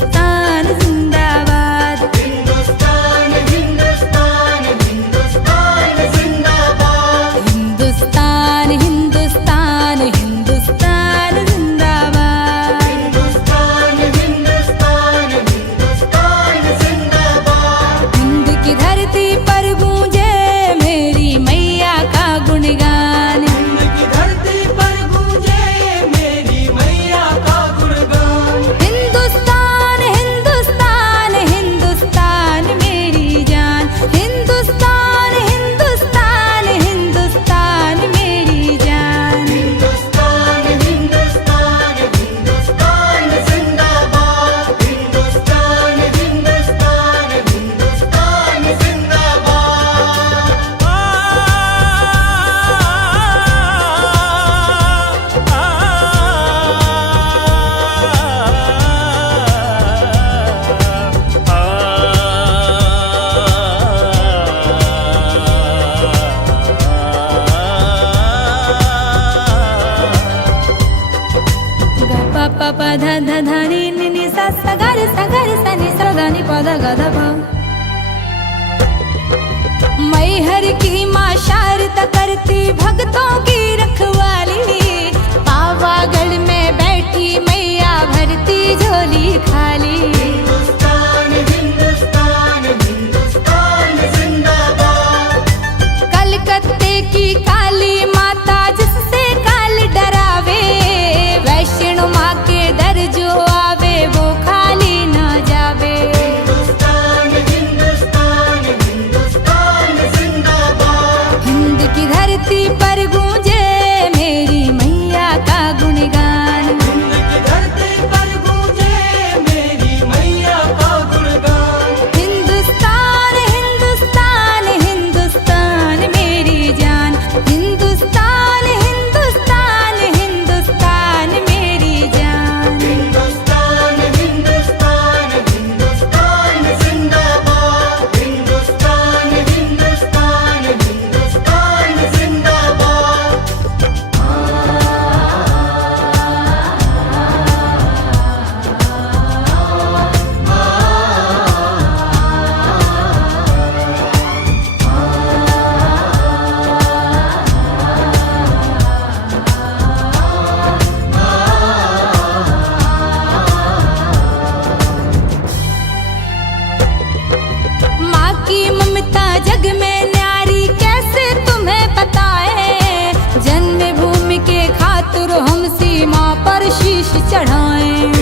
हिंदुस्तान जिंदाबाद। हिंदुस्तान हिंदुस्तान हिंदुस्तान जिंदाबाद। हिंदुस्तान हिंदुस्तान हिंदुस्तान जिंदाबाद। हिंदुस्तान हिंदुस्तान हिंदुस्तान जिंदाबाद। हिंद की धरती पर गूंजे मेरी मैया का गुणगान। हिंद की धरती पर गूंजे मेरी मैया का गुणगान। हिंदुस्तान हिंदुस्तान हिंदुस्तान मेरी जान। हिंदुस्तान हिंदुस्तान हिंदुस्तान मेरी जान। हिंदुस्तान हिंदुस्तान हिंदुस्तान जिंदाबाद। हिंदुस्तान हिंदुस्तान हिंदुस्तान ग प प ध ध ध नि नि नि सा सा ग रे सा ग रे सा नि सा ध नि प ध ग ध प। मैहर की माँ शारदा करती भक्तों की रखवाली। पावागढ़ में बैठी मैया भरती झोली खाली। हिंदुस्तान हिंदुस्तान हिंदुस्तान जिंदाबाद। कलकत्ते की काली माता जिससे काल डरावे। वैष्णो माँ के दर जो आवे वो खाली न जावे। हिंदुस्तान हिंदुस्तान हिंदुस्तान जिंदाबाद। हिंद की धरती पर गूंजे मेरी मैया का गुणगान। हिंद की धरती पर गूंजे मेरी मैया का गुणगान। हिंदुस्तान हिंदुस्तान हिंदुस्तान मेरी जान। हिंदुस्तान हिंदुस्तान हिंदुस्तान मेरी जान। हिंदुस्तान हिंदुस्तान हिंदुस्तान जिंदाबाद। हिंदुस्तान हिंदुस्तान हिंदुस्तान जिंदाबाद। माँ की ममता जग में न्यारी कैसे तुम्हें बताए। जन्मभूमि के खातिर हम सीमा पर शीश चढ़ाएं।